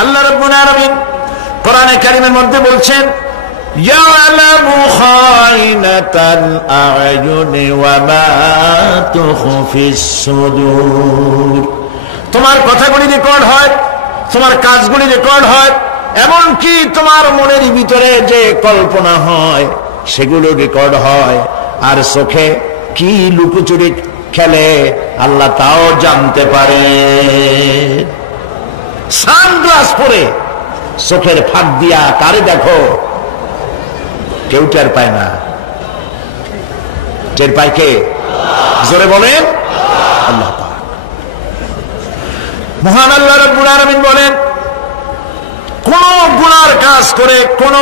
আল্লাহ রাব্বুল আলামিন কোরআনে কারীমের মধ্যে বলছেন, ইয়ালামু খাইনাতাল আ'য়ুনি ওয়া মা তুখফিস সুদূর। তোমার কথাগুলি রেকর্ড হয়, তোমার কাজগুলি রেকর্ড হয়, এমনকি তোমার মনের ভিতরে যে কল্পনা হয় সেগুলো রেকর্ড হয়। আর চোখে কি লুকোচুরি খেলে আল্লাহ তাও জানতে পারে। সানগ্লাস পরে চোখের ফাঁক দিয়া কারে দেখো, কেউ টের পায় না। টের পায় কে? জোরে বলেন আল্লাহ পাক। মহান আল্লাহ রাব্বুল আলামিন বলেন, কোন গুনার কাজ করে, কোন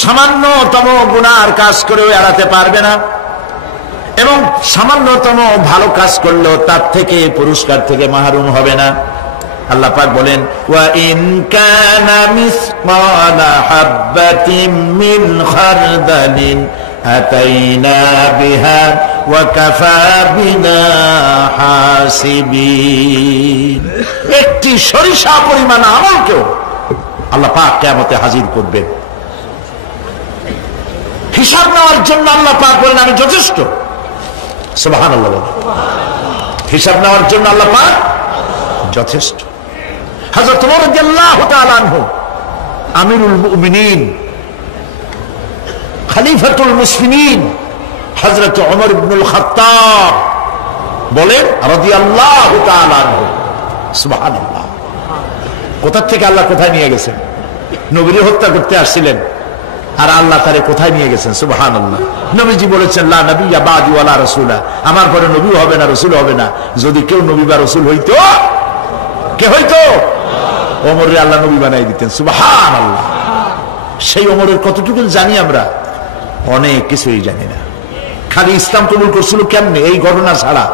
সামান্যতম গুনার কাজ করেও এড়াতে পারবে না, এবং সামান্যতম ভালো কাজ করলেও তার থেকে পুরস্কার থেকে মাহরুম হবে না। আল্লাহ পাক বলেন, ওয়া ইন কানা মিসকালা হাববাতিন মিন খারদালিন আতাইনা বিহা ওয়া কাফা বিনা হাসিবিন। একটি সরিষা পরিমাণ আমলকেও আল্লাহ পাক কিয়ামতে হাজির করবেন। হিসাব নেওয়ার জন্য আল্লাহ পাক বলেন, আমি যথেষ্ট। সুবহানাল্লাহ। হিসাব নেওয়ার জন্য আল্লাহ পাক যথেষ্ট। হযরত ওমর রাদিয়াল্লাহু তাআলা আনহু আমিরুল মুমিনিন, খলিফাতুল মুসলিমিন হযরত ওমর ইবনুল খাত্তাব বলেন রাদিয়াল্লাহু তাআলা আনহু, সুবহানাল্লাহ। কোথা থেকে আল্লাহ কোথায় নিয়ে গেছেন? নবীকে হত্যা করতে আসছিলেন, আর আল্লাহ তারে কোথায় নিয়ে গেছেন? সুবহানাল্লাহ। নবীজি বলেছেন, লা নবিয়্যা বা'দি ওয়ালা রাসূলা, আমার পরে নবী হবে না, রাসূল হবে না। যদি কেউ নবী বা রাসূল হইতো, কে হইতো? ওমরে আল্লাহ নবী বানাই দিতেন। সুবহানাল্লাহ। সেই ওমরের কতটুকু জানি আমরা? অনেক কিছুই জানি না। খালি ইসলাম কবুল করছিল কেমনে, এই ঘটনা ছাড়া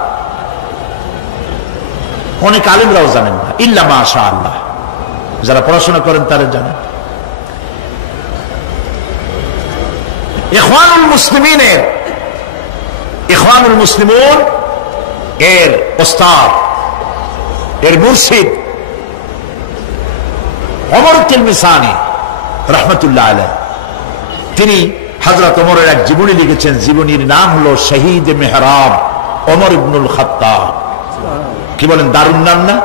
অনেক আলেমরাও জানেন না, ইল্লা মাশাআল্লাহ। যারা পড়াশোনা করেন তারা জানেন। ইখওয়ানুল মুসলিমিনের, ইখওয়ানুল মুসলিমুন এর ওস্তাদ, এর মুর্শিদ ওমর তিলমিসানি রাহমাতুল্লাহ আলাইহি, তিনি হযরত ওমরের এক জীবনী লিখেছেন। জীবনীর নাম হলো শহীদ মেহরাব ওমর ইবনুল খাত্তাব। কি বলেন, দারুণ নাম না?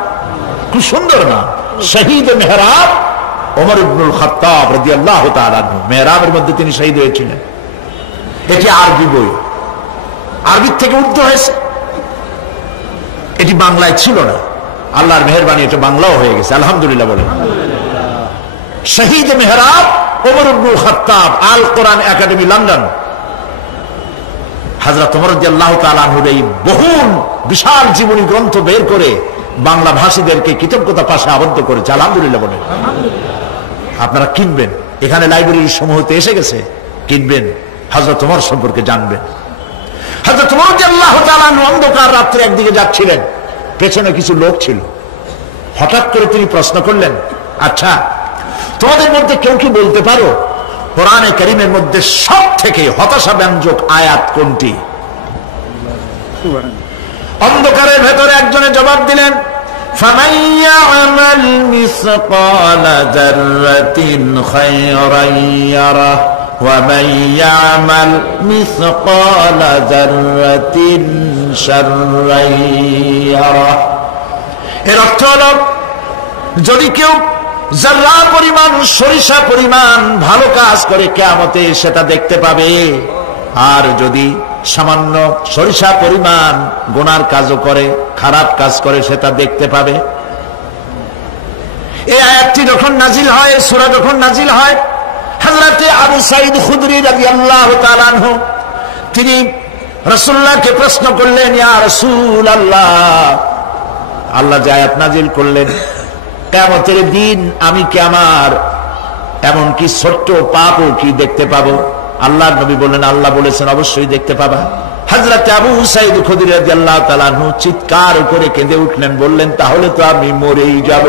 খুব সুন্দর নাম, শহীদ মেহরাব ওমর ইবনুল খাত্তাব রাদিয়াল্লাহু তাআলা আনহু। মেহরাবের মধ্যে তিনি শহীদ হয়েছিলেন। এটি আরবি বই, আরবি থেকে উর্দু হয়েছে। এটি বাংলায় ছিল না, আল্লাহর মেহেরবানি এটা বাংলাও হয়ে গেছে, আলহামদুলিল্লাহ বলেন। শহীদ মেহরাব ওমর ইবনুল খাত্তাব, আল কোরআন একাডেমি, লন্ডন। হযরত ওমর রাদিয়াল্লাহু তাআলা আনহুর এই বহুল বিশাল জীবনী গ্রন্থ বের করে বাংলা ভাষীদেরকে কৃতজ্ঞতা পাশে আবদ্ধ করেছে, আলহামদুলিল্লাহ বলেন। আপনারা কিনবেন, এখানে লাইব্রেরির সমূহতে এসে গেছে, কিনবেন, হযরত ওমর সম্পর্কে জানবেন। হযরত ওমর রাদিয়াল্লাহু তাআলা আনহু অন্ধকার রাত্রে একদিকে যাচ্ছিলেন, পেছনে কিছু লোক ছিল। হঠাৎ করে তিনি প্রশ্ন করলেন, আচ্ছা তোমাদের মধ্যে কেউ কি বলতে পারো কোরআনে কারীমের মধ্যে সব থেকে হতাশাব্যঞ্জক আয়াত কোনটি? অন্ধকারের ভেতরে একজনে জবাব দিলেন, ফামান ইয়া'মাল মিসকালা যাররাতিন খায়রান ইয়ারাহ ওয়া মান ইয়া'মাল মিসকালা যাররাতিন শাররান ইয়ারাহ। এর অর্থ হলো, যদি কেউ যারা পরিমাণ, সরিষা পরিমাণ ভালো কাজ করে কিয়ামতে সেটা দেখতে পাবে, আর যদি সামান্য সরিষা পরিমাণ গুনার কাজও করে, খারাপ কাজ করে, সেটা দেখতে পাবে। এই আয়াতটি যখন নাজিল হয়, সূরা যখন নাজিল হয়, হযরত আবু সাঈদ খুদরি রাদিয়াল্লাহু তাআলা আনহু তিনি রাসূলুল্লাহকে প্রশ্ন করলেন, ইয়া রাসূলুল্লাহ, আল্লাহ যে আয়াত নাজিল করলেন, কিয়ামতের দিন আমি কি আমার এমনকি ছোট্ট পাপও কি দেখতে পাবো? আল্লাহর নবী বললেন, আল্লাহ বলেছেন অবশ্যই দেখতে পাবা। হযরত আবু সাঈদ খুদরি রাদিয়াল্লাহু তাআলা আনহু চিৎকার করে কেঁদে উঠলেন, বললেন, তাহলে তো আমি মরেই যাব।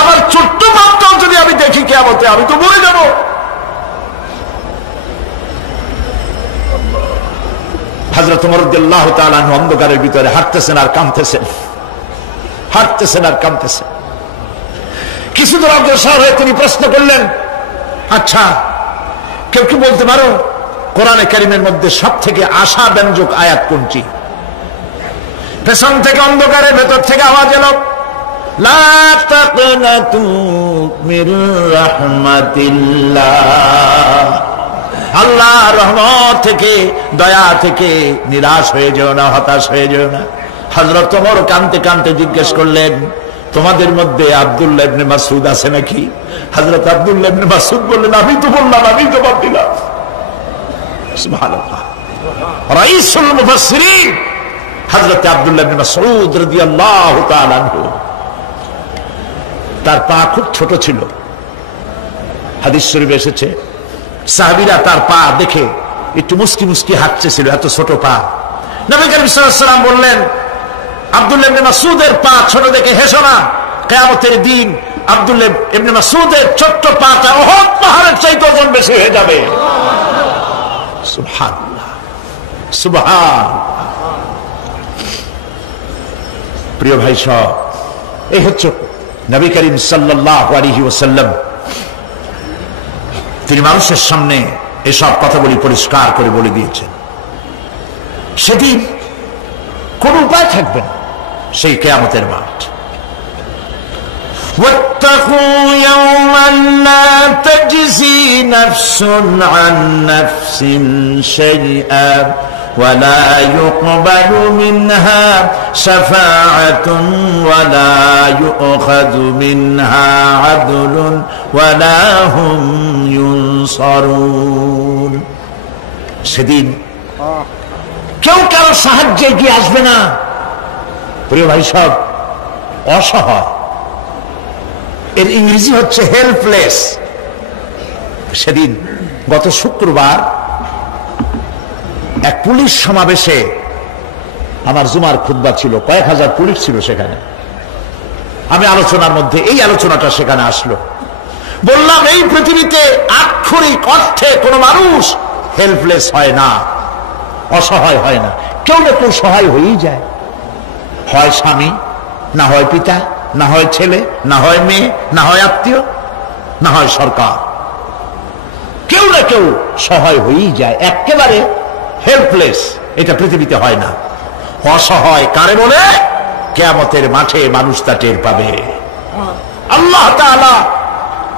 আমার ছোট্ট পাপটাও যদি আমি দেখি কিয়ামতে, আমি তো মরে যাব। হযরত ওমর রাদিয়াল্লাহু তাআলা আনহু অন্ধকারের ভিতরে হাঁটতেছেন আর কাঁদতেছেন, হাঁটতেছেন আর কাঁদতেছেন। কিছু দূর অগ্রসর হয়ে তিনি প্রশ্ন করলেন, আচ্ছা কেউ কি বলতে পারো কোরআনে কারীমের মধ্যে সব থেকে আশা ব্যঞ্জক আয়াত কোনটি? পেছন থেকে অন্ধকারে ভেতর থেকে আওয়াজ এলো, লা তাকনাতু মির রাহমাতিল্লাহ, আল্লাহর রহমত থেকে, দয়া থেকে নিরাশ হয়ে যেও না, হতাশ হয়ে যেও না। হযরত ওমর কাঁদতে কাঁদতে জিজ্ঞেস করলেন, তোমাদের মধ্যে আব্দুল্লাহ ইবনে মাসউদ আছে নাকি? হযরত আব্দুল্লাহ ইবনে মাসউদ বললেন, আমি তো বললাম, আমি তো বললাম। সুবহানাল্লাহ। রাইসুল মুফাসসিরিন হযরত আব্দুল্লাহ ইবনে মাসউদ রাদিয়াল্লাহু তাআলা আনহু, তার পা খুব ছোট ছিল। হাদিস শরীফে এসেছে সাহাবীরা তার পা দেখে একটু মুস্কি মুস্কি হাঁটতেছিল, এত ছোট পা। নবী করিম সাল্লাল্লাহু আলাইহি ওয়াসাল্লাম বললেন, আব্দুল্লাহ ইবনে মাসউদের পা ছোট দেখে হেসো না, কিয়ামতের দিন আব্দুল্লাহ ইবনে মাসউদের ছোট্ট পাটা উহুদ পাহাড়ের চাইতে ওজন বেশি হয়ে যাবে। সুবহানাল্লাহ, সুবহানাল্লাহ। প্রিয় ভাই সব, এই হচ্ছে নবী করিম সাল্লাল্লাহু আলাইহি ওয়াসাল্লাম। তিনি মানুষের সামনে এসব কথাগুলি পরিষ্কার করে বলে দিয়েছেন। সেদিন কোন উপায় থাকবে না, সেই কিয়ামতের মাঠ। واتقوا يوما لا تجزي نفس عن نفس شيئا ولا يقبل منها شفاعة ولا يؤخذ منها عدل ولا هم ينصرون। সেদিন কেউ কারো সাহায্যে এগিয়ে আসবে না। প্রিয় ভাই সব, অসহায়, এর ইংরেজি হচ্ছে হেল্পলেস। সেদিন গত শুক্রবার এক পুলিশ সমাবেশে আমার জুমার খুতবা ছিল, কয়েক হাজার পুলিশ ছিল সেখানে। আমি আলোচনার মধ্যে এই আলোচনাটা সেখানে আসলো। বললাম, এই পৃথিবীতে আক্ষরিক অর্থে কোনো মানুষ হেল্পলেস হয় না, অসহায় হয় না। কেউ না কেউ সহায় হয়েই যায়, হয় স্বামী, না হয় পিতা, না হয় ছেলে, না হয় মেয়ে, না হয় আত্মীয়, না হয় সরকার। কেউ না কেউ সহায় হয়েই যায়। একেবারে হেল্পলেস এটা পৃথিবীতে হয় না। অসহায় কারে বলে? কিয়ামতের মাঠে মানুষ তা টের পাবে। আল্লাহ তাআলা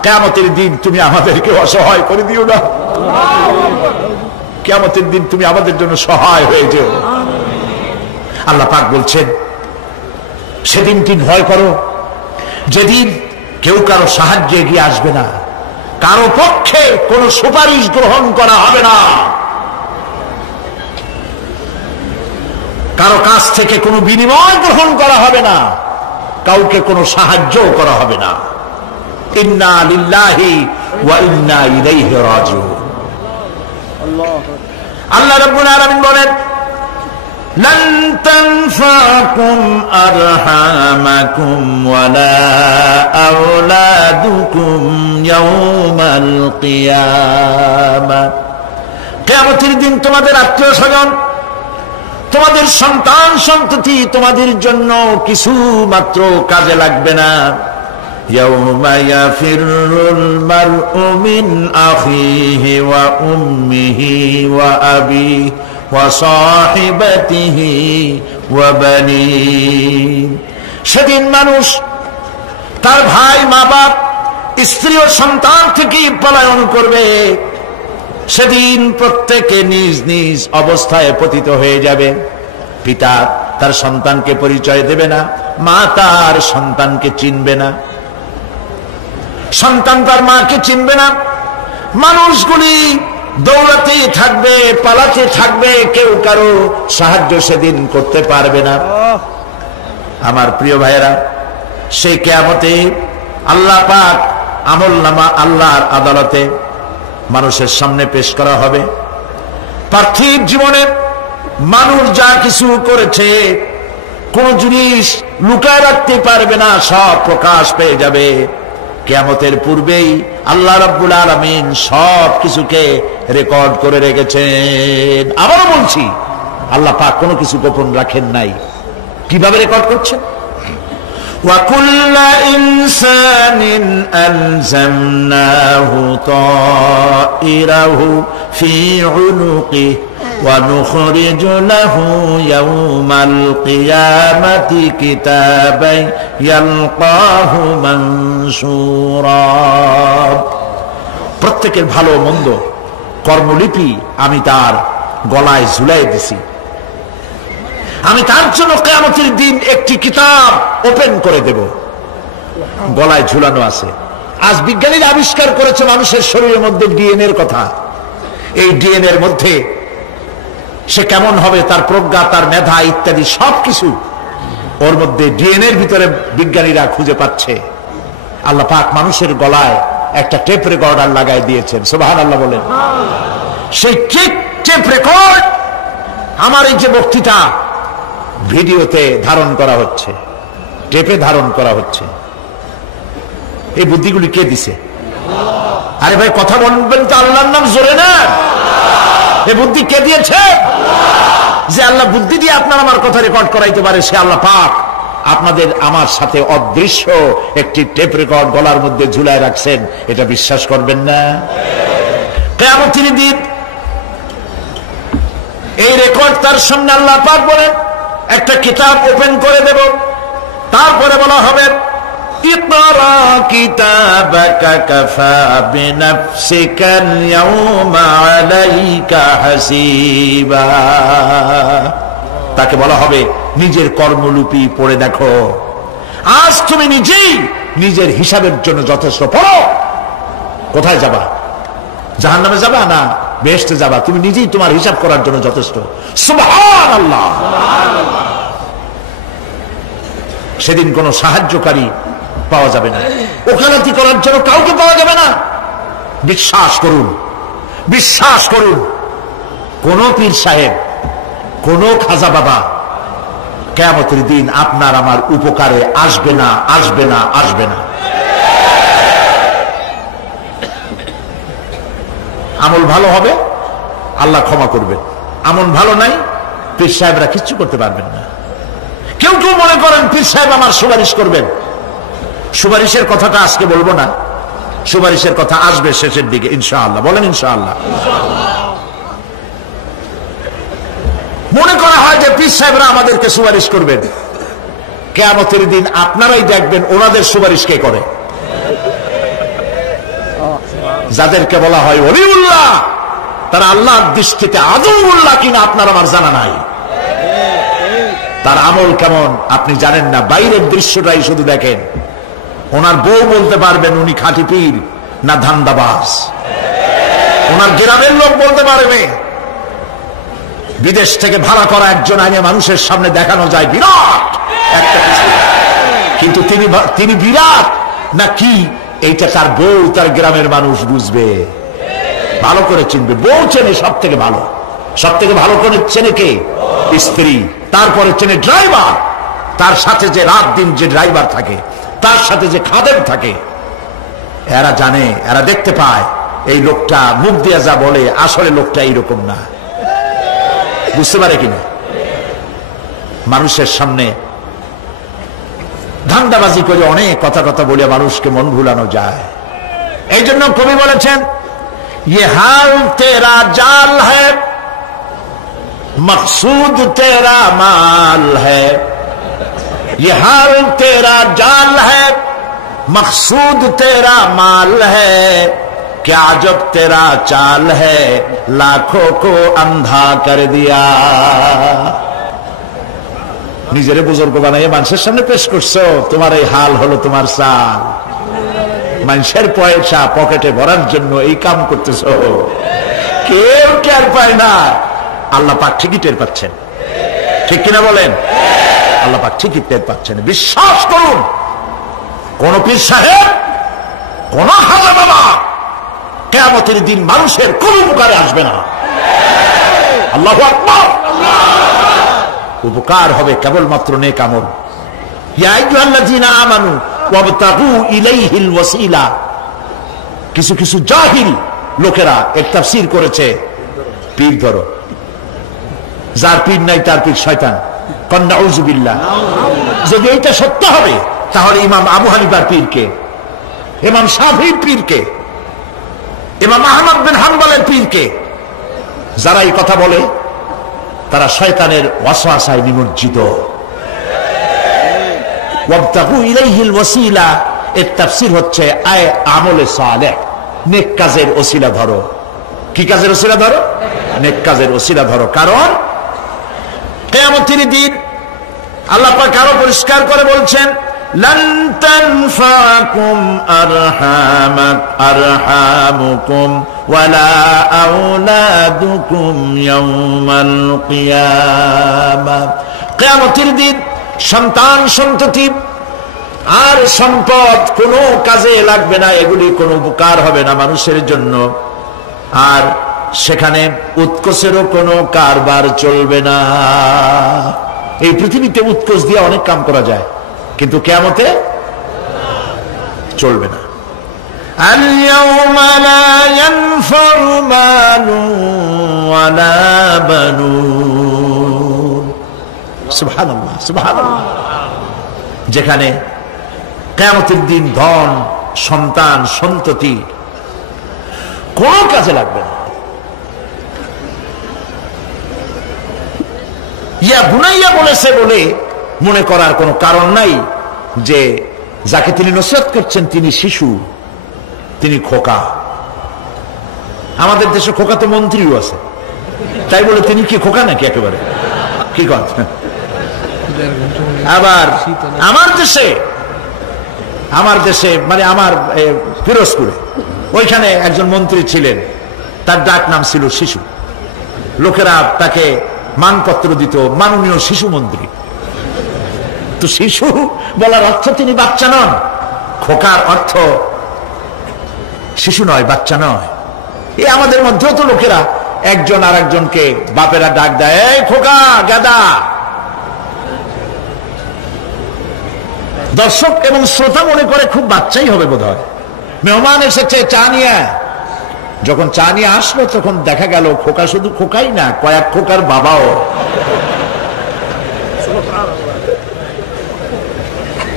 কিয়ামতের দিন তুমি আমাদেরকে অসহায় করে দিও না। কিয়ামতের দিন তুমি আমাদের জন্য সহায় হয়ে যেও। আল্লাহ পাক বলছেন, সেদিনটি ভয় করো যেদিন কেউ কারো সাহায্যে এগিয়ে আসবে না, কারো পক্ষে কোনো সুপারিশ গ্রহণ করা হবে না, কারো কাছ থেকে কোনো বিনিময় গ্রহণ করা হবে না, কাউকে কোনো সাহায্য করা হবে না। ইন্না লিল্লাহি ওয়া ইন্না ইলাইহি রাজিউন। আল্লাহ রাব্বুল আলামিন বলেন, لن تنفعكم أرحامكم ولا أولادكم يوم القيامة। কিয়ামতের দিন তোমাদের আত্মীয় স্বজন, তোমাদের সন্তান সন্ততি তোমাদের জন্য কিছু মাত্র কাজে লাগবে না। يوم يفر المرء من أخيه وأمه وأبيه وصاحبته وبنيه। সেদিন মানুষ তার ভাই, মা বাপ, স্ত্রী ও সন্তান থেকে পলায়ন করবে। সেদিন প্রত্যেকে নিজ নিজ অবস্থায় পতিত হয়ে যাবে। পিতা তার সন্তানকে পরিচয় দেবে না, মা তার সন্তানকে চিনবে না, সন্তান তার মাকে চিনবে না। মানুষগুলি দৌড়াতে থাকবে, পালাতে থাকবে, কেউ কারো সাহায্য সেদিন করতে পারবে না। আমার প্রিয় ভাইয়েরা, সেই কিয়ামতে আল্লাহ পাক আমলনামা আল্লাহর আদালতে মানুষের সামনে পেশ করা হবে। পার্থিব জীবনে মানুষ যা কিছু করেছে কোন জিনিস লুকায় রাখতে পারবে না, সব প্রকাশ পেয়ে যাবে। কিয়ামতের পূর্বেই আল্লাহ রাব্বুল আলামিন সব কিছুকে রেকর্ড করে রেখেছেন। আবারও বলছি, আল্লাহ পাক কোনো কিছু গোপন রাখেন নাই। কিভাবে রেকর্ড করছেন? وكل إنسان ألزمناه طائره في عنقه ونخرج له يوم القيامة كتابا يلقاه منشورا প্রত্যেকের ভালো মন্দ কর্মলিপি আমি তার গলায় ঝুলাই দিছি। আমি তার জন্য কিয়ামতের দিন একটি কিতাব ওপেন করে দেব, গলায় ঝুলানো আছে। আজ বিজ্ঞানীরা আবিষ্কার করেছে মানুষের শরীরের মধ্যে ডিএনএ এর কথা। এই ডিএনএ এর মধ্যে সে কেমন হবে, তার প্রজ্ঞা, তার মেধা ইত্যাদি সবকিছু ওর মধ্যে ডিএনএ এর ভিতরে বিজ্ঞানীরা খুঁজে পাচ্ছে। আল্লাহ পাক মানুষের গলায় একটা টেপ রেকর্ডার লাগাই দিয়েছেন, সুবহানাল্লাহ বলেন। সেই টেপ রেকর্ড আমার এই যে বক্তৃতা ভিডিওতে ধারণ করা হচ্ছে, টেপে ধারণ করা হচ্ছে। এই বুদ্ধিগুলি কে দিছে? আরে ভাই কথা বলবেন তো আল্লাহর নাম জোরে না। এই বুদ্ধি কে দিয়েছে? যে আল্লাহ বুদ্ধি দিয়ে আপনার আমার কথা রেকর্ড করাইতে পারে, সে আল্লাহ পাক আপনাদের আমার সাথে অদৃশ্য একটি টেপ রেকর্ড গলার মধ্যে ঝুলায় রাখছেন। এটা বিশ্বাস করবেন না? কিয়ামতের দিন এই রেকর্ড তার সামনে আল্লাহ পাক বলেন একটা কিতাব ওপেন করে দেব। তারপরে বলা হবে ইকরা কিতাবাকা কাফা বিনাফসিকাল ইয়াওমা আলাইকা হাসিবা। তাকে বলা হবে নিজের কর্মলিপি পড়ে দেখো, আজ তুমি নিজেই নিজের হিসাবের জন্য যথেষ্ট। পড়ো, কোথায় যাবা? জাহান্নামে যাবা না বেহেশতে যাবা? তুমি নিজেই তোমার হিসাব করার জন্য যথেষ্ট। সুবহানাল্লাহ। সেদিন কোনো সাহায্যকারী পাওয়া যাবে না, ওকালতি করার জন্য কাউকে পাওয়া যাবে না। বিশ্বাস করুন, বিশ্বাস করুন, কোন পীর সাহেব, কোন খাজা বাবা কিয়ামতের দিন আপনার আমার উপকারে আসবে না, আসবে না, আসবে না। আমল ভালো হবে, আল্লাহ ক্ষমা করবেন। আমল ভালো নাই, পীর সাহেবরা কিচ্ছু করতে পারবেন না। কেউ কেউ মনে করেন পীর সাহেব আমার সুপারিশ করবেন। সুপারিশের কথাটা আজকে বলবো না, সুপারিশের কথা আসবে শেষের দিকে ইনশাআল্লাহ। বলেন ইনশাআল্লাহ। মনে করা হয় যে পীর সাহেবরা আমাদেরকে সুপারিশ করবেন। কিয়ামতের দিন আপনারাই দেখবেন ওনাদের সুপারিশ কে করে। যাদেরকে বলা হয় ওলিউল্লাহ, তারা আল্লাহর দৃষ্টিতে আদৌল্লাহ কিনা আপনার আমার জানা নাই। তার আমল কেমন আপনি জানেন না, বাইরের দৃশ্যটাই শুধু দেখেন। ওনার বউ বলতে পারবেন উনি খাঁটি পীর না ধান্দাবাজ। ওনার গ্রামের লোক বলতে পারবে। বিদেশ থেকে ভাড়া করা একজন আইনে মানুষের সামনে দেখানো যায় বিরাট একটা কিছু, কিন্তু তিনি বিরাট না কি এইটা তার বউ, তার গ্রামের মানুষ বুঝবে, ভালো করে চিনবে। বউ চেনে সব থেকে ভালো, সব থেকে ভালো করে চেনে কে? স্ত্রী। তারপরে চেনে ড্রাইভার, তার সাথে যে রাত দিন যে ড্রাইভার থাকে, তার সাথে যে খাদেম থাকে। এরা জানে, এরা দেখতে পায় এই লোকটা মুখ দিয়ে যা বলে আসলে লোকটা এইরকম না। বুঝতে পারে কিনা? মানুষের সামনে ধান্দাবাজি করে অনেক কথা বলে মানুষকে মন ভুলানো যায়। এই জন্য কবি বলেছেন ये हाल तेरा जाल है मकसूद तेरा माल है, ये हाल तेरा जाल है मकसूद तेरा माल है, क्या जब तेरा चाल है लाखों को अंधा कर दिया। নিজেরে বুজুর্গ বানাইয়ে মানুষের সামনে পেশ করছো, তোমার এই হাল হলো তোমার চাল। মানুষের পয়সা পকেটে ভরার জন্য এই কাম করতেছ, কেউ টের পায় না। আল্লাহ পাক ঠিকই টের পাচ্ছেন, ঠিক কিনা বলেন? আল্লাহ পাক ঠিকই টের পাচ্ছেন। বিশ্বাস করুন, কোন পীর সাহেব, কোন খাজা বাবা কিয়ামতের দিন মানুষের কোন উপকারে আসবে না। আল্লাহু আকবার। উপকার হবে কেবলমাত্র নেক আমল। ইয়া আইয়ুহাল্লাযীনা আমানু ওয়াবতাগু ইলাইহিল ওয়াসিলা। কিছু কিছু জাহিল লোকেরা এর তাফসীর করেছে পীর ধরো, যার পীর নাই তার পীর শয়তান। নাউযুবিল্লাহ। যদি এটা সত্য হবে তাহলে ইমাম আবু হানিফার পীরকে, ইমাম শাফিঈর পীরকে, ইমাম আহমদ বিন হাম্বলের পীরকে? যারা এই কথা বলে তারা শয়তানের ওয়াসওয়াসায় নিমজ্জিত। ওয়াবতাগু ইলাইহিল ওয়াসিলা, এর তাফসীর হচ্ছে আয় আমলে সালেহ, নেক কাজের ওসিলা ধরো। কি কাজের ওসিলা ধরো? নেক কাজের ওসিলা ধরো। কারণ কিয়ামতের দিন আল্লাহ পাক আরো পরিষ্কার করে বলছেন, লান তানফাকুম আরহামুকুম ওয়ালা আওলাদুকুম ইয়াউমাল কিয়ামাহ। কিয়ামতের দিন সন্তান সন্ততি আর সম্পদ কোনো কাজে লাগবে না, এগুলি কোনো উপকার হবে না মানুষের জন্য। আর সেখানে উৎকোষেরও কোনো কারবার চলবে না। এই পৃথিবীতে উৎকোষ দিয়ে অনেক কাম করা যায়, কিন্তু কিয়ামতে চলবে না। আল-ইয়াওমা লা ইয়ানফাউ মালুন ওয়ালা বানুন। সুবহানাল্লাহ, সুবহানাল্লাহ। যেখানে কিয়ামতের দিন ধন, সন্তান, সন্ততি কোন কাজে লাগবে না। ইয়া বুনাইয়া বলেছে বলে মনে করার কোনো কারণ নাই যে যাকে তিনি নসিহত করছেন তিনি শিশু, তিনি খোকা। আমাদের দেশে খোকা তো মন্ত্রীও আছে, তাই বলে তিনি কি খোকা নাকি? একেবারে কি কথা। আবার আমার দেশে মানে আমার পিরোজপুরে ওইখানে একজন মন্ত্রী ছিলেন, তার ডাক নাম ছিল শিশু। লোকেরা তাকে মানপত্র দিত মাননীয় শিশু মন্ত্রী। তো শিশু বলার অর্থ তিনি বাচ্চা নন, খোকার অর্থ শিশু নয়, বাচ্চা নয়। এই আমাদের মধ্যেও তো লোকেরা একজন আর একজনকে বাপেরা ডাক দেয়, এই খোকা, গাদা। দর্শক এবং শ্রোতা মনে করে খুব বাচ্চাই হবে বোধ হয়। মেহমান এসেছে, চা নিয়ে। যখন চা নিয়ে আসলো তখন দেখা গেল খোকা শুধু খোকাই না, কয়েক খোকার বাবাও।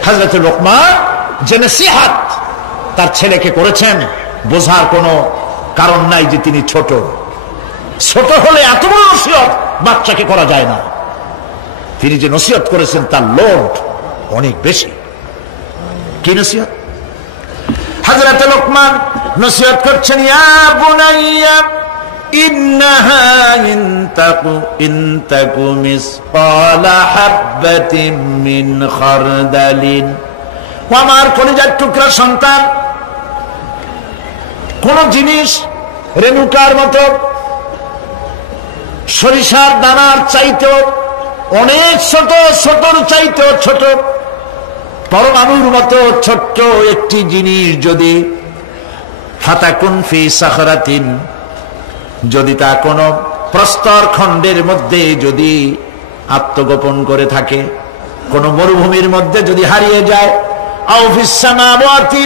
হযরত লোকমান যে নসিহত তার ছেলেকে করেছেন, বোঝার কোনো কারণ নাই যে তিনি ছোট। ছোট হলে এত বড় নসিহত বাচ্চাকে করা যায় না। তিনি যে নসিহত করেছেন তার লোড অনেক বেশি। কি নসিহত? হযরত লোকমান নসিহত করছেন, ইয়া বুনাইয়া ইন্নাহা ইনতাকু মিসকালা হাববাতিন মিন খারদালিন। ও আমার কলিজার টুকরা সন্তান, কোন জিনিস রেণুকার মতো, সরিষার দানার চাইতেও অনেক ছোট, ছোটর চাইতেও ছোট, পরমাণুর মতো ছোট্ট একটি জিনিস যদি ফাতাকুন ফি সাখরাতিন, যদি তা কোন প্রস্তর খণ্ডের মধ্যে যদি আত্মগোপন করে থাকে, কোন মরুভূমির মধ্যে যদি হারিয়ে যায়, আও ফিস সামাওয়াতি,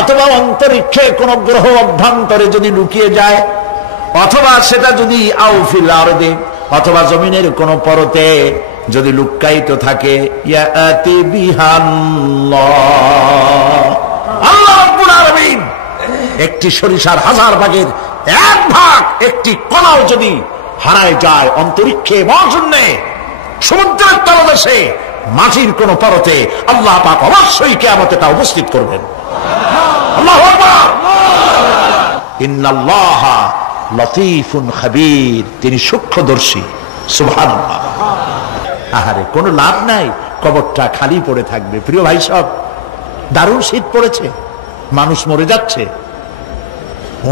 অথবা অন্তরিক্ষে কোন গ্রহ অভ্যন্তরে যদি লুকিয়ে যায়, অথবা সেটা যদি আও ফিল আরদি, অথবা জমিনের কোন পরতে যদি লুক্কায়িত থাকে, ইয়াতি বিহাল্লাহ, আল্লাহ রাব্বুল আলামিন একটি সরিষার 1000 ভাগের 1 ভাগ, একটি কণাও যদি হারায় যায় অন্তরিক্ষে, মহাশূন্যে, সমুদ্রের তলদেশে, মাটির কোন পরতে, আল্লাহ পাক অবশ্যই কিয়ামতে তা উপস্থিত করবেন। আল্লাহু আকবার। ইন্নাল্লাহা লতীফুন খাবীর, তিনি সূক্ষ্মদর্শী। সুবহানাল্লাহ। আহারে, কোনো লাভ নাই, কবরটা খালি পড়ে থাকবে। প্রিয় ভাই সব, দারুণ শীত পড়েছে, মানুষ মরে যাচ্ছে।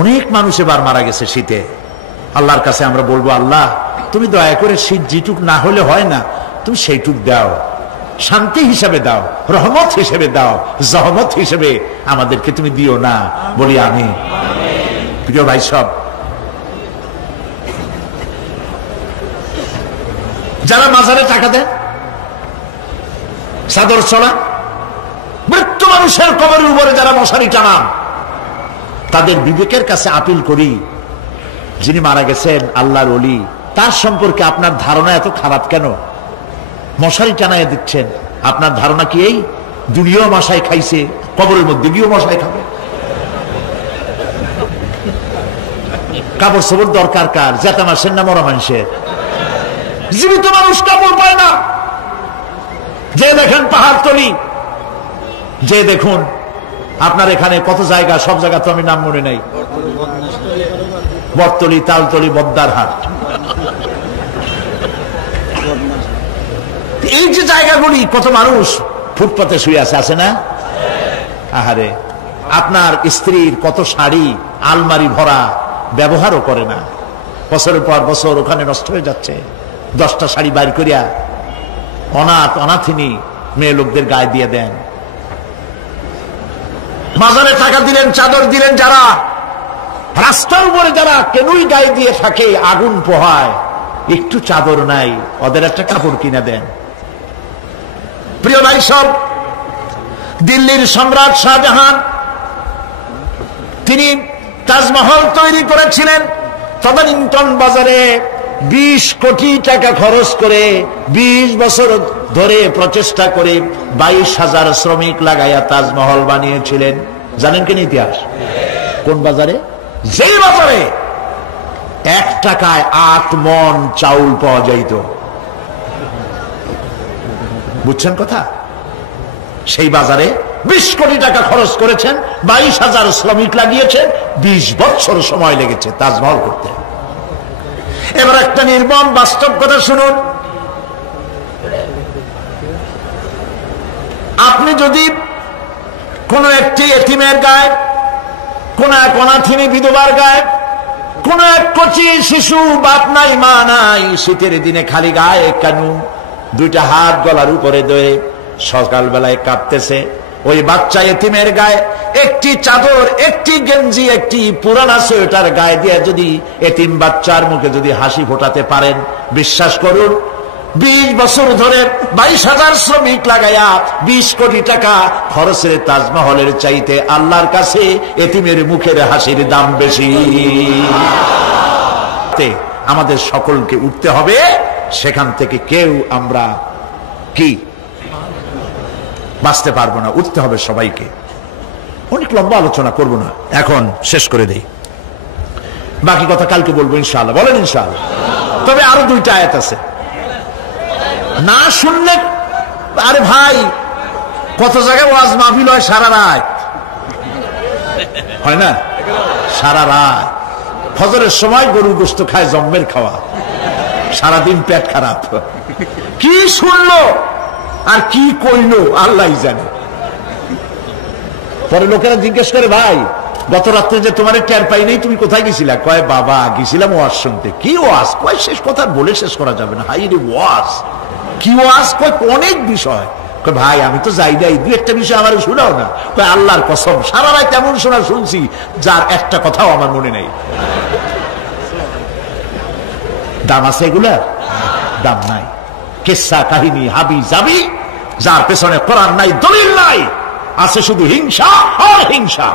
অনেক মানুষ এবার মারা গেছে শীতে। আল্লাহর কাছে আমরা বলবো, আল্লাহ তুমি দয়া করে শীত যেটুক না হলে হয় না, তুমি সেইটুক দাও, শান্তি হিসেবে দাও, রহমত হিসেবে দাও, জহমত হিসেবে আমাদেরকে তুমি দিও না। বলি আমিন। প্রিয় ভাই সব, যারা মাজারে টাকা দেন, চাদর ছড়া, মৃত্যু মানুষের কবরের উপরে যারা মশারি টানান, তাদের বিবেকের কাছে আপিল করি, যিনি মারা গেছেন আল্লাহর ওলি, তার সম্পর্কে আপনার ধারণা এত খারাপ কেন? মশারি টানায় দিচ্ছেন, আপনার ধারণা কি এই দুনিয়াও মশাই খাইছে, কবরের মধ্যে গিয়েও মশাই খাবে। কাপড় চোপড় দরকার কার? জেতা মাসের না মরা মানুষের? জীবিত মানুষ কাপড় পায় না। যে দেখেন পাহাড়তলি, যে দেখুন আপনার এখানে কত জায়গা, সব জায়গা তো আমি নাম মনে নাই, বটতলি, তালতলি, বদ্দার হাট, এই যে জায়গাগুলি, কত মানুষ ফুটপাতে শুয়ে আছে না? আহারে, আপনার স্ত্রীর কত শাড়ি আলমারি ভরা, ব্যবহারও করে না, বছরের পর বছর ওখানে নষ্ট হয়ে যাচ্ছে। 10টা শাড়ি বাইর করিয়া অনাথ অনাথিনী মেয়ে লোকদের গায়ে দিয়ে দেন। মাজারে টাকা দিলেন, চাদর দিলেন, যারা রাস্তার উপরে যারা কেনই গায়ে দিয়ে থাকে, আগুন পোহায়, একটু চাদর নাই, ওদের একটা কাপড় কিনে দেন। প্রিয় ভাই সব, দিল্লির সম্রাট শাহজাহান তিনি তাজমহল তৈরি করেছিলেন। তদানীন্তন বাজারে 20 কোটি টাকা খরচ করে 20 বছর ধরে প্রচেষ্টা করে 22,000 শ্রমিক লাগাইয়া তাজমহল বানিয়েছিলেন। জানেন কিনা ইতিহাস? কোন বাজারে? যেই বাজারে 1 টাকায় 8 মণ চাউল পাওয়া যাইত। বুঝছেন কথা? সেই বাজারে 20 কোটি টাকা খরচ করেছেন, 22,000 শ্রমিক লাগিয়েছেন, 20 বছর সময় লেগেছে তাজমহল করতে। এবার একটা নির্মম বাস্তব কথা শুনুন। আপনি যদি কোন একটি এতিমের গায়ে, কোন এক অনাথিনী বিধবার গায়ে, কোন এক কচি শিশু, বাপ নাই মা নাই, শীতের দিনে খালি গায়ে কেন 2টা হাত গলার উপরে ধরে সকালবেলায় কাঁদতেছে, ওই বাচ্চা এতিমের গায়ে একটি চাদর, একটি গেঞ্জি, একটি পুরানা সোয়েটার গায়ে দিয়ে যদি এতিম বাচ্চার মুখে যদি হাসি ফোটাতে পারেন, বিশ্বাস করুন 20 বছর ধরে 22,000 শ্রমিক লাগাইয়া 20 কোটি টাকা খরচের তাজমহলের চাইতে আল্লাহর কাছে এতিমের মুখের হাসির দাম বেশি। আমাদের সকলকে উঠতে হবে সেখান থেকে, কেউ আমরা কি বাঁচতে পারবো না, উঠতে হবে সবাইকে। অনেক লম্বা আলোচনা করব না, এখন শেষ করে দেই, বাকি কথা কালকে বলবো ইনশাআল্লাহ। বলেন ইনশাআল্লাহ। তবে আরো 2টা আয়াত আছে, না শুনলে, আরে ভাই কত জায়গায় ওয়াজ মাহফিল হয় সারা রাত, হয় না? সারা রাত ফজরের সময় গরুর গোশত খায়, জম্মের খাওয়া, সারাদিন পেট খারাপ, কি শুনলো আর কি কইলো আল্লাহ জানে। পরে লোকেরা জিজ্ঞেস করে, ভাই গত রাত্রে যে তোমার টের পাই নেই, তুমি কোথায় গেছিলা? কয় বাবা গেছিলাম ওয়াজ শুনতে। কি ওয়াজ? কয় শেষ কথা বলে শেষ করা যাবে না। হাই রে ওয়াজ, কি ওয়াজ? কয় অনেক বিষয়। কয় ভাই আমি তো যাই নাই, 2-1টা বিষয় আমার শোনাও না। কয় আল্লাহর কসম সারা রাত এমন শোনা শুনছি যার একটা কথাও আমার মনে নেই। দাম আছে এগুলা? দাম নাই। কিসসা কাহিনী হাবি যাবি, যার পেছনে কোরআন নাই, দলিল নাই, আছে শুধু হিংসা আর হিংসা।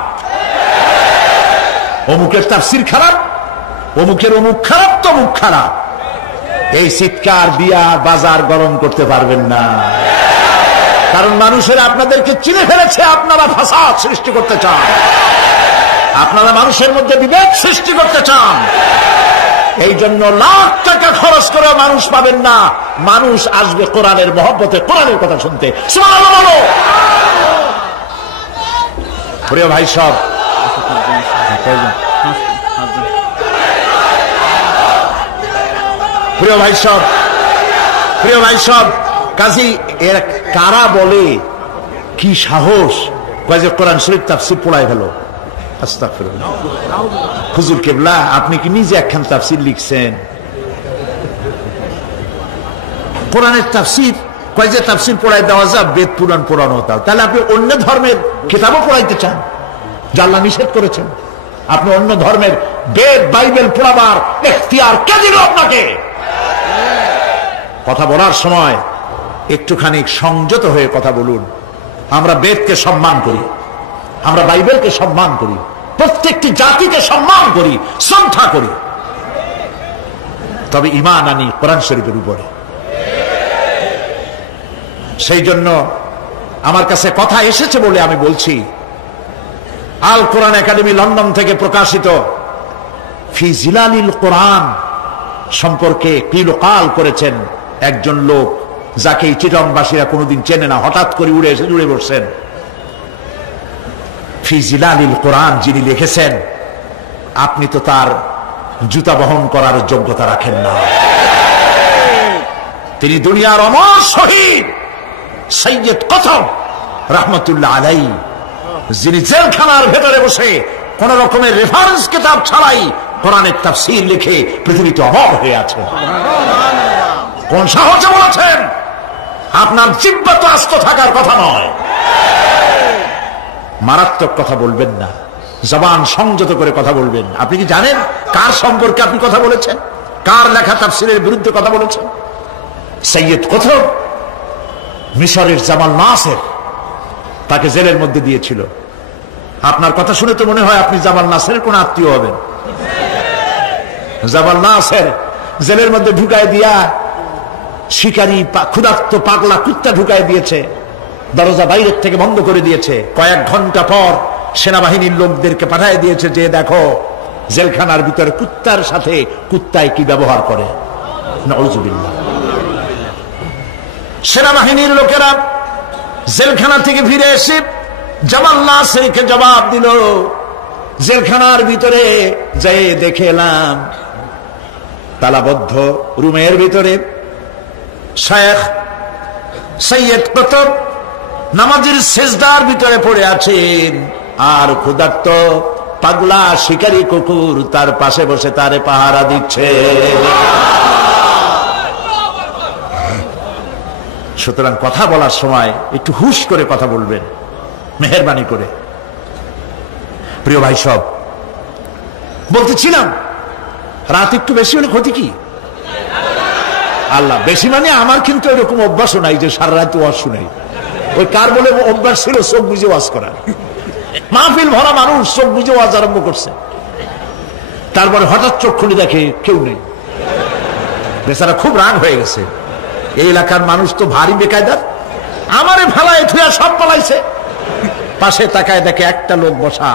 অমুকের তাফসীর খারাপ, অমুকের অমুক খারাপ, তমুক খারাপ, এই চিৎকার দিয়া বাজার গরম করতে পারবেন না। কারণ মানুষের আপনাদেরকে চিনে ফেলেছে, আপনারা ফাসাদ সৃষ্টি করতে চান, আপনারা মানুষের মধ্যে বিভেদ সৃষ্টি করতে চান। এই জন্য লাখ টাকা খরচ করে মানুষ পাবেন না, মানুষ আসবে কোরআনের মহব্বতে, কোরআনের কথা শুনতে। সুবহানাল্লাহ বলো। প্রিয় ভাই সব, প্রিয় ভাই সব, প্রিয় ভাই সব, কাজী এর কারা বলে কি সাহস, কয় যে কোরআন শরীফ তাফসীর পড়ায় গেল। আস্তাগফিরুল্লাহ। হুজুর কেবলা আপনি কি নিজে একখান তাফসীর লিখছেন? কোরআনের তাফসীর, কয় যে তাফসীর পড়াই দেওয়া যায়, বেদ পুরাণ পড়ানো হতো। তাহলে আপনি অন্য ধর্মের কিতাবও পড়াইতে চান, যা আল্লাহ নিষেধ করেছেন? আপনি অন্য ধর্মের বেদ বাইবেল পড়াবার এখতিয়ার কে দিল আপনাকে? কথা বলার সময় একটুখানি সংযত হয়ে কথা বলুন। আমরা বেদকে সম্মান করি, আমরা বাইবেলকে সম্মান করি, প্রত্যেকটি জাতিকে সম্মান করি, শ্রদ্ধা করি, তবে ঈমান আনি কোরআন শরীফের উপরে। সেই জন্য আমার কাছে কথা এসেছে বলে আমি বলছি। আল কোরআন একাডেমি লন্ডন থেকে প্রকাশিত ফি জিলালিল কোরআন সম্পর্কে কিলকাল করেছেন একজন লোক, যাকে চিটংবাসীরা কোনোদিন চেনে না, হঠাৎ করে উড়ে এসে জুড়ে বসছেন। ফি জিলালিল কোরআন যিনি লিখেছেন, আপনি তো তার জুতা বহন করার যোগ্যতা রাখেন না। তিনি দুনিয়ার অমর শহীদ সৈয়দ কতব রহমতুল্লাহ আলাইহি, যিনি জেলখানার ভেতরে বসে কোন রকমের রেফারেন্স কিতাব ছাড়াই কোরআনের তাফসীর লিখে পৃথিবীতে অমর হয়ে আছেন। কোন সাহসে বলেছেন? আপনার জিহ্বা তো আস্ত থাকার কথা নয়। মারাত্মক কথা বলবেন না, জবান সংযত করে কথা বলবেন। আপনি কি জানেন কার সম্পর্কে আপনি কথা বলেছেন? কার লেখা তাফসীরের বিরুদ্ধে কথা বলেছেন? সৈয়দ কতব মিশরের জামাল নাসের তাকে জেলের মধ্যে দিয়েছিল। আপনার কথা শুনে তো মনে হয় আপনি জামাল নাসেরের কোন আত্মীয় হবেন। জামাল নাসের জেলের মধ্যে ঢুকায় দিয়া শিকারী ক্ষুধার্ত পাগলা কুত্তা ঢুকায় দিয়েছে, দরজা বাইরের থেকে বন্ধ করে দিয়েছে। কয়েক ঘন্টা পর সেনাবাহিনীর লোকদেরকে পাঠিয়ে দিয়েছে যে দেখো জেলখানার ভিতরে কুত্তার সাথে কুত্তায় কি ব্যবহার করে। নাউযুবিল্লাহ। সেনাবাহিনীর লোকেরা জেলখানা থেকে ফিরে এসে জামাল নাসেরকে জবাব দিল, জেলখানার ভিতরে যাই দেখে এলাম তালাবদ্ধ রুমের ভিতরে শেখ সৈয়দ কতব নামাজের সেজদার ভিতরে পড়ে আছেন, আর ক্ষুধার্ত পাগলা শিকারী কুকুর তার পাশে বসে তারে পাহারা দিচ্ছে। সুতরাং কথা বলার সময় একটু হুশ করে কথা বলবেন, মেহেরবানি করে। প্রিয় ভাই সব, বলতেছিলাম রাত একটু বেশি হলে ক্ষতি কি? আল্লাহ বেশি মানে আমার কিন্তু এরকম অভ্যাসও নাই যে সারা রাত ওয়াজ শুনাই। ওই কার বলে অভ্যাস ছিল চোখ বুঝে ওয়াজ করা। মাহফিল ভরা মানুষ চোখ বুঝে ওয়াজ আরম্ভ করছে, তারপরে হঠাৎ চোখ খুলে দেখে কেউ নেই। বেচারা খুব রাগ হয়ে গেছে। এই এলাকার মানুষ তো ভারী বেকায়দার, আমারে ভালাই থুয়া সব পালাইছে। পাশে তাকায় দেখে একটা লোক বসা।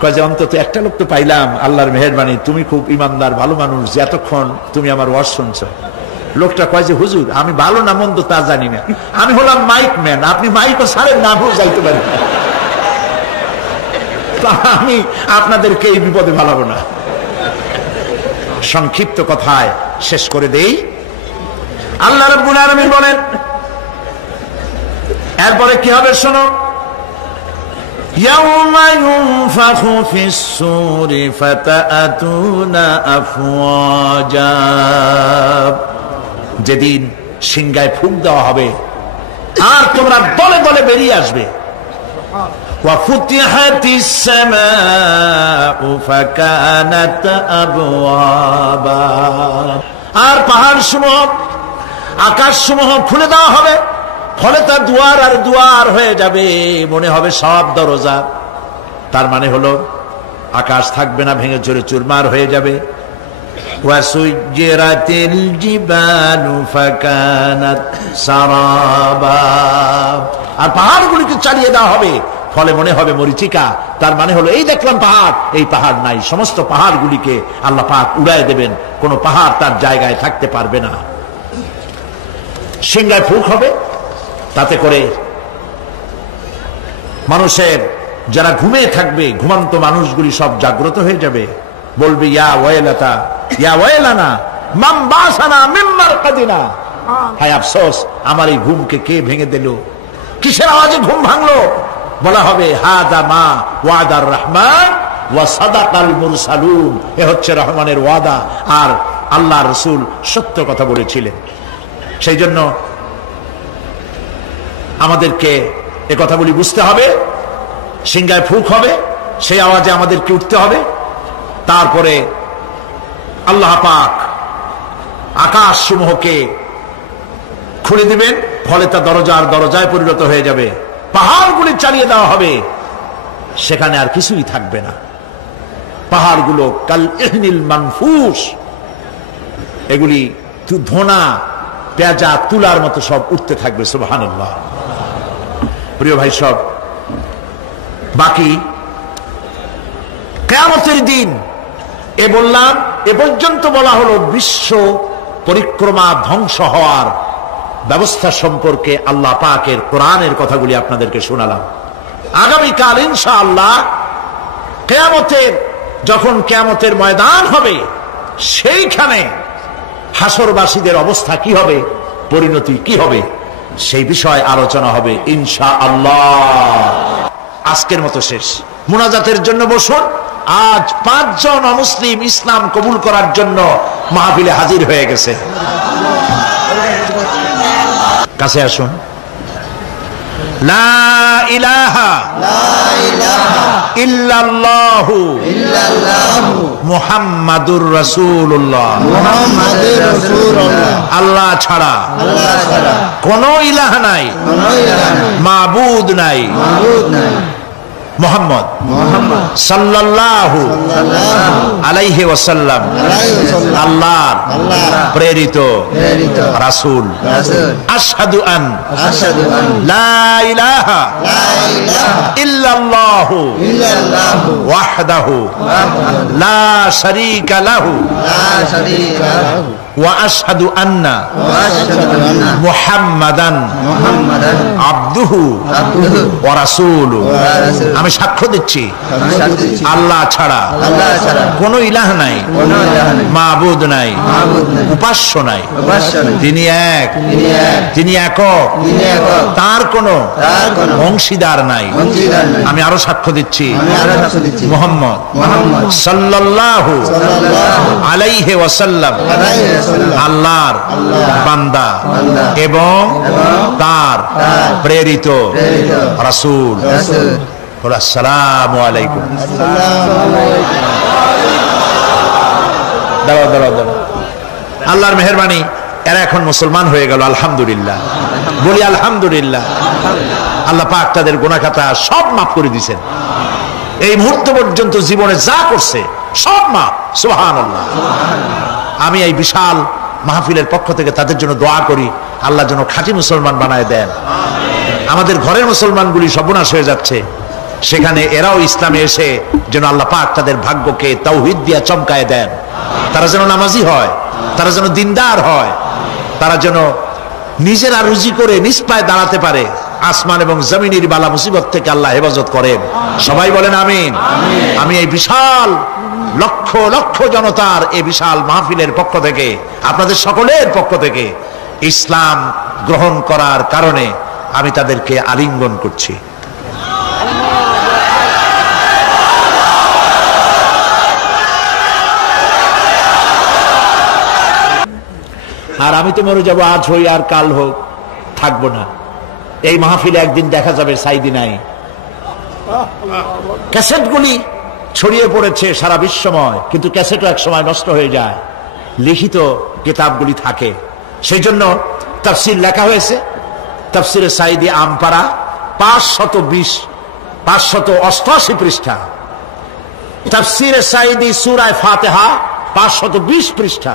কয় যে অন্তত একটা লোক তো পাইলাম, আল্লাহর মেহেরবানি, তুমি খুব ইমানদার ভালো মানুষ, যে এতক্ষণ তুমি আমার ওয়াজ শুনছো। লোকটা কয় যে হুজুর আমি ভালো না মন্দ তা জানি না, আমি হলাম মাইক ম্যান, আপনি মাইকও ছাড়েন না, আমিও যাইতে পারি, আমি আপনাদেরকে এই বিপদে ভালাবো না। সংক্ষিপ্ত কথায় শেষ করে দেই। আল্লাহ রাব্বুল আলামিন বলেন এরপরে কি হবে শোনো, ইয়াউমা ইউনফাখু ফিস সূরি ফাতাআতুনা আফওয়াজা, যেদিন সিংহায় ফুঁক দেওয়া হবে আর তোমরা দলে দলে বেরিয়ে আসবে। ওয়া ফুতিহাতিস সামাউ ফাকানাত আবওয়াবা, আর পাহাড় সমূহ আকাশ সমূহ খুলে দেওয়া হবে, ফলে তা দুয়ার আর দুয়ার হয়ে যাবে, মনে হবে সব দরজা। তার মানে হলো আকাশ থাকবে না, ভেঙে চুরে চুরমার হয়ে যাবে। ওয়াসুজ্জিরাতিল জিবালু ফাকানাত সারাবা, আর পাহাড়গুলিকে চালিয়ে দেওয়া হবে, ফলে মনে হবে মরিচিকা। তার মানে হলো এই দেখলাম পাহাড়, এই পাহাড় নাই, সমস্ত পাহাড়গুলিকে আল্লাহ পাক উড়ায় দেবেন, কোন পাহাড় তার জায়গায় থাকতে পারবে না। সিংহায় ফুঁক হবে, তাতে করে মানুষের যারা ঘুমিয়ে থাকবে, ঘুমন্ত মানুষগুলি সব জাগ্রত হয়ে যাবে, বলবে ইয়া ওয়াইলাতা ইয়া ওয়াইলানা মান বাসানা মিন মারকাদিনা, হায় আফসোস আমার এই ঘুমকে কে ভেঙে দিল। কিসের আওয়াজে ঘুম ভাঙলো? বলা হবে হাদা মা ওয়াদার রহমান ওয়া সাদাকাল মুরসালুন, এ হচ্ছে রহমানের ওয়াদা আর আল্লাহ রাসূল সত্য কথা বলেছিলেন। সেই জন্য আমাদেরকে এ কথাগুলি বুঝতে হবে। সিংহায় ফুঁক হবে, সেই আওয়াজে আমাদেরকে উঠতে হবে। তারপরে আল্লাহ পাক আকাশ সমূহকে খুলে দিবেন, ফলে তা দরজার দরজায় পরিণত হয়ে যাবে। পাহাড়গুলি চালিয়ে দেওয়া হবে, সেখানে আর কিছুই থাকবে না। পাহাড়গুলো কাল ইহনিল মানফুস, এগুলি ধোনা পেঁজা তুলার মতো সব উঠতে থাকবে। সুবহানাল্লাহ। প্রিয় ভাই সব, বাকি কিয়ামতের দিন এ বললাম, এ পর্যন্ত বলা হলো বিশ্ব পরিক্রমা ধ্বংস হওয়ার ব্যবস্থা সম্পর্কে আল্লাহ পাকের কোরআনের কথাগুলি আপনাদেরকে শোনালাম। আগামীকাল ইনশাআল্লাহ যখন কিয়ামতের ময়দান হবে, সেইখানে হাসরবাসীদের অবস্থা কি হবে, পরিণতি কি হবে, সেই বিষয়ে আলোচনা হবে ইনশাআল্লাহ। আজকের মতো শেষ। মুনাজাতের জন্য বসুন। আজ 5 জন অমুসলিম ইসলাম কবুল করার জন্য মাহফিলে হাজির হয়ে গেছে। কাছে আসুন। লা ইলাহা ইল্লাল্লাহু মুহাম্মাদুর রাসূলুল্লাহ। আল্লাহ ছাড়া কোন ইলাহ নাই, মাবুদ নাই। মুহাম্মদ সাল্লাল্লাহু আলাইহি ওয়াসাল্লাম আল্লাহর প্রেরিত রাসূল। আশহাদু আন লা ইলাহা ইল্লাল্লাহু ওয়াহদাহু লা শারীকা লাহু ওয়া আশহাদু আন্না মুহাম্মাদান আবদুহু ওয়া রাসূলুহু। আমি সাক্ষ্য দিচ্ছি আল্লাহ ছাড়া কোন ইলাহ নাই, মাবুদ নাই, উপাস্য নাই। তিনি এক, তিনি একক, তার কোন অংশীদার নাই। আমি আরো সাক্ষ্য দিচ্ছি মুহাম্মদ সাল্লাল্লাহু আলাইহি ওয়াসাল্লাম আল্লাহর বান্দা এবং তার প্রেরিত রাসূল। আসসালামু আলাইকুম। আল্লাহর মেহেরবানি, এরা এখন মুসলমান হয়ে গেল, আলহামদুলিল্লাহ। বলি আলহামদুলিল্লাহ। আল্লাহ পাক তাদের গুনাহ খাতা সব মাফ করে দিয়েছেন। এই মুহূর্ত পর্যন্ত জীবনে যা করছে সব মাফ, সুবহানাল্লাহ। আমি এই বিশাল মাহফিলের পক্ষ থেকে তাদের জন্য দোয়া করি, আল্লাহ যেন খাঁটি মুসলমান বানায় দেন। আমাদের ঘরের মুসলমানগুলি সর্বনাশ হয়ে যাচ্ছে, সেখানে এরাও ইসলামে এসে যেন আল্লাহ পাক তাদের ভাগ্যকে তাওহীদ দিয়া চমকায় দেন। তারা যেন নামাজি হয়, তারা যেন দিনদার হয়, তারা যেন নিজেরা রুজি করে নিজ পায়ে দাঁড়াতে পারে। আসমান এবং জমিনের বালা মুসিবত থেকে আল্লাহ হেফাজত করেন। সবাই বলেন আমিন। আমি এই বিশাল লক্ষ লক্ষ জনতার এই বিশাল মাহফিলের পক্ষ থেকে, আপনাদের সকলের পক্ষ থেকে ইসলাম গ্রহণ করার কারণে আমি তাদেরকে আলিঙ্গন করছি। আর আমি তো মরে যাবো, আজ হই আর কাল হোক, থাকবো না। এই মাহফিলে একদিন দেখা যাবে সাইদি নাই। ক্যাসেটগুলি ছড়িয়ে পড়েছে সারা বিশ্বময়, কিন্তু ক্যাসেটও এক সময় নষ্ট হয়ে যায়, লিখিত কিতাবগুলি থাকে। সেই জন্য তাফসীর লেখা হয়েছে, তাফসীরে সাইদি আমপারা 588 পৃষ্ঠা, তাফসীরে সাইদি সূরায়ে ফাতিহা 520 পৃষ্ঠা,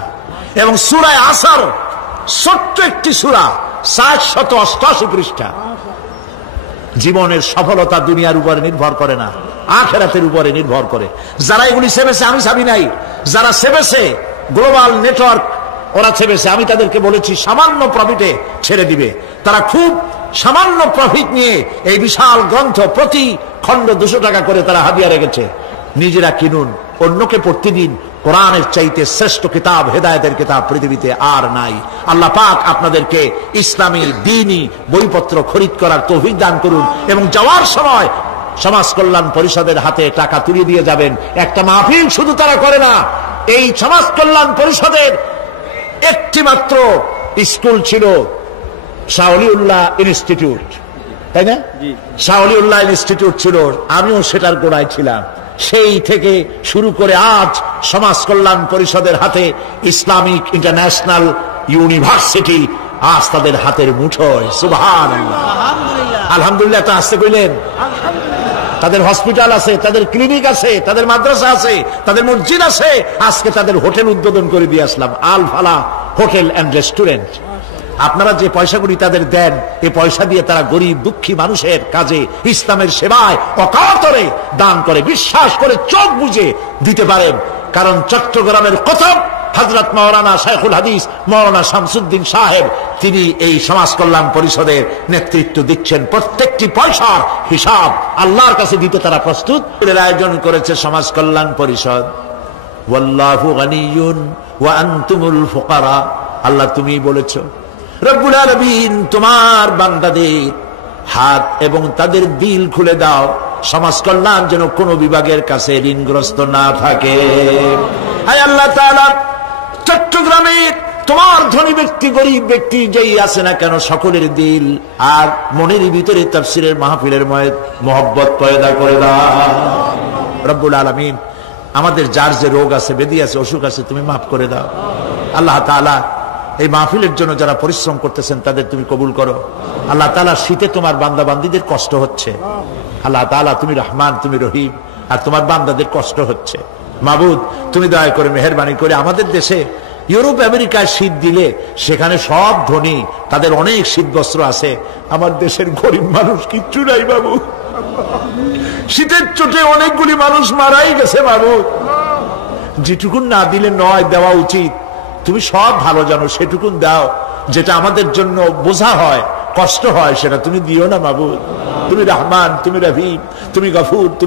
এবং সূরায়ে আসর ছোট্ট একটি সূরা 788 পৃষ্ঠা। জীবনের সফলতা দুনিয়ার উপরে নির্ভর করে না, আখিরাতের উপরে নির্ভর করে। যারা এগুলি সেবেছে, আমি চাবি নাই, যারা সেবেছে গ্লোবাল নেটওয়ার্ক, ওরা সেবেছে, আমি তাদেরকে বলেছি সামান্য প্রফিটে ছেড়ে দিবে। তারা খুব সামান্য প্রফিট নিয়ে এই বিশাল গ্রন্থ প্রতি খণ্ড 200 টাকা করে তারা হাদিয়া রেখেছে। নিজেরা কিনুন, অন্যকে পড়তে দিন। কোরআনের চাইতে শ্রেষ্ঠ কিতাব, হেদায়েতের কিতাব পৃথিবীতে আর নাই। আল্লাহ পাক আপনাদেরকে ইসলামী দ্বীনি বইপত্র খরিদ করার তৌফিক দান করুন, এবং যাওয়ার সময় সমাজ কল্যাণ পরিষদের হাতে টাকা তুলে দিয়ে যাবেন। একটা মাহফিল শুধু তারা করে না, এই সমাজ কল্যাণ পরিষদের একটি মাত্র স্কুল ছিল, শাহ ওলিউল্লাহ ইনস্টিটিউট, তাই না? শাহ ওলিউল্লাহ ইনস্টিটিউট ছিল, আমিও সেটার গোড়ায় ছিলাম। সেই থেকে শুরু করে আজ সমাজ কল্যাণ পরিষদের হাতে ইসলামিক ইন্টারন্যাশনাল ইউনিভার্সিটি আজ তাদের হাতের মুঠোয়। সুবহানাল্লাহ, আলহামদুলিল্লাহ। তো আসতে কইলেন, তাদের হসপিটাল আছে, তাদের ক্লিনিক আছে, তাদের মাদ্রাসা আছে, তাদের মসজিদ আছে। আজকে তাদের হোটেল উদ্বোধন করে দিয়ে আসলাম, আল ফালা হোটেল অ্যান্ড রেস্টুরেন্ট। আপনারা যে পয়সাগুলি তাদের দেন, এই পয়সা দিয়ে তারা গরিব দুঃখী মানুষের কাজে, ইসলামের সেবায় অকাতরে দান করে, বিশ্বাস করে চোখ বুজে দিতে পারেন। কারণ চট্টগ্রামের কতব হযরত মাওলানা শাইখুল হাদিস মাওলানা শামসুদ্দিন সাহেব, তিনি এই সমাজ কল্যাণ পরিষদের নেতৃত্ব দিচ্ছেন। প্রত্যেকটি পয়সার হিসাব আল্লাহর কাছে দিতে তারা প্রস্তুত। আয়োজন করেছে সমাজ কল্যাণ পরিষদ। ওয়াল্লাহু গানিয়্যুন ওয়া আনতুমুল ফুকারা। আল্লাহ তুমি বলেছো রব্বুল আলামিন তোমার বান্দাদের হাত এবং তাদের দিল খুলে দাও, সমাজ কল্যাণ যেন কোন বিভাগের কাছে ঋণগ্রস্ত না থাকে। হায় আল্লাহ তাআলা, চট্টগ্রামের তোমার ধনী ব্যক্তি গরিব ব্যক্তি যেই আছে না কেন, সকলের দিল আর মনের ভিতরে তাফসীরের মাহফিলের মহব্বত পয়দা করে দাও রব্বুল আলামিন। আমাদের যার যে রোগ আছে, ব্যাধি আছে, অসুখ আছে, তুমি মাফ করে দাও আল্লাহ তাআলা। এই মাহফিলের জন্য যারা পরিশ্রম করতেছেন তাদের তুমি কবুল করো আল্লাহ তাআলা। শীতে তোমার বান্দা বান্দীদের কষ্ট হচ্ছে আল্লাহ তাআলা, তুমি রহমান, তুমি রহিম, আর তোমার বান্দাদের কষ্ট হচ্ছে। মাবুদ, তুমি দয়া করে মেহেরবানি করে আমাদের দেশে, ইউরোপ আমেরিকায় শীত দিলে সেখানে সব ধনী, তাদের অনেক শীত বস্ত্র আছে, আমার দেশের গরিব মানুষ কিচ্ছু নাই বাবু। শীতের চোটে অনেকগুলি মানুষ মারাই গেছে মাবুদ। যেটুকুন না দিলে নয়, দেওয়া উচিত। তুমি সব ভালো জানো, সেটুকুন দাও। যেটা আমাদের জন্য বোঝা হয়, কষ্ট হয়, সেটা তুমি দিও না মাবুদ। তুমি রহমান, তুমি রহিম, তুমি গফুর, তুমি